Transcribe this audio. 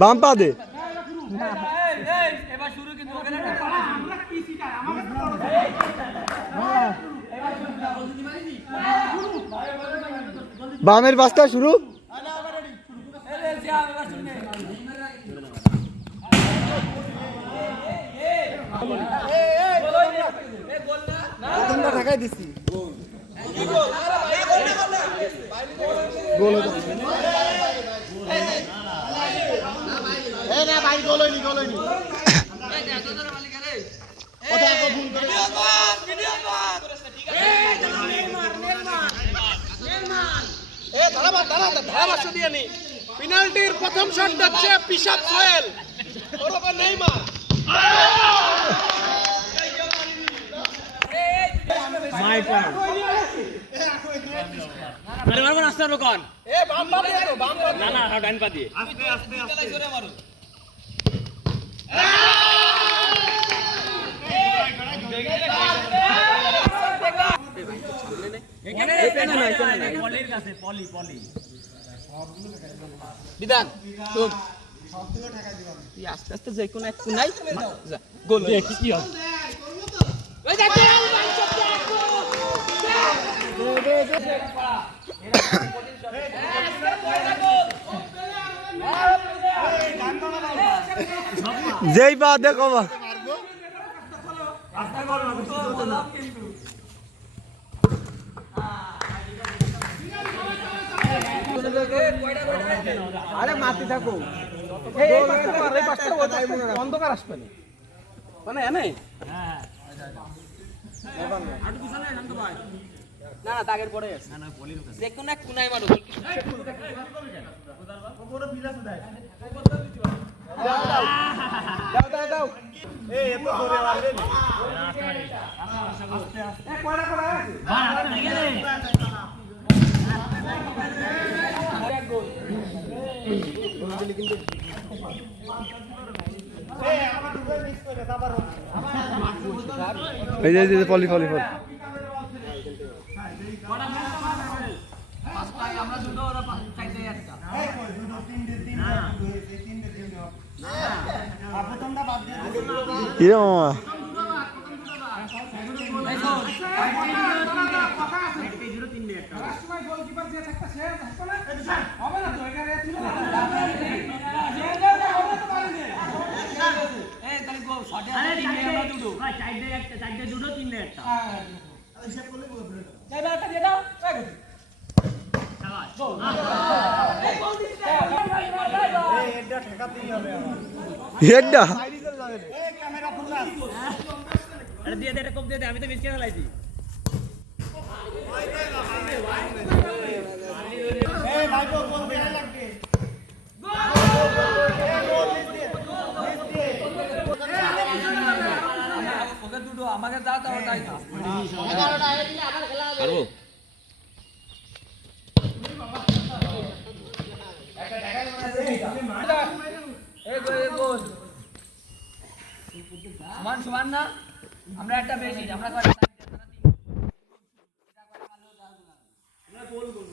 বাম পা দে বামের পাশটা শুরু ঢাকাই দিচ্ছি গোল পেনাল্টির প্রথম শট হচ্ছে পিশাব সোহেল ওরফে নেইমার বিধান শোন তুই আস্তে আস্তে যে কোনো এক কোনাই গোল কি হবে যেই পা দেখো আরে মাতি থাকো অন্ধকার আসবে মানে এনে না না দাগের পরে যে কোনো এক কোনায় মারো দাও এই এত জোরে মারলে আস্তে আস্তে কয়টা করা আছে বাড়া ঠিক আছে এক গোল কিন্তু এই আমার দুটো মিস করে আবার এই যে পলি পলি পলি আমরা দুটো ওরা চাইতে একটা এই কই দুটো তিন না আর প্রথমটা বাদ দিয়ে কি রে মামা হেডটা দিয়ে দে এটা কম দিয়ে দে আমি তো মিস করে ফেলাইছি এই ভাই তো গোল বেড়ে লাগবে ওকে দুটো আমাকে দাও দাও তাই না 11টা আগে দিলে আবার খেলা হবে পারবো একটা ঢাকাই মারা এই গোল সমান সমান না আমরা একটা বেশি আমরা কয়টা আমরা 3 এটা কয়টা ভালো দাও না আমরা গোল গোল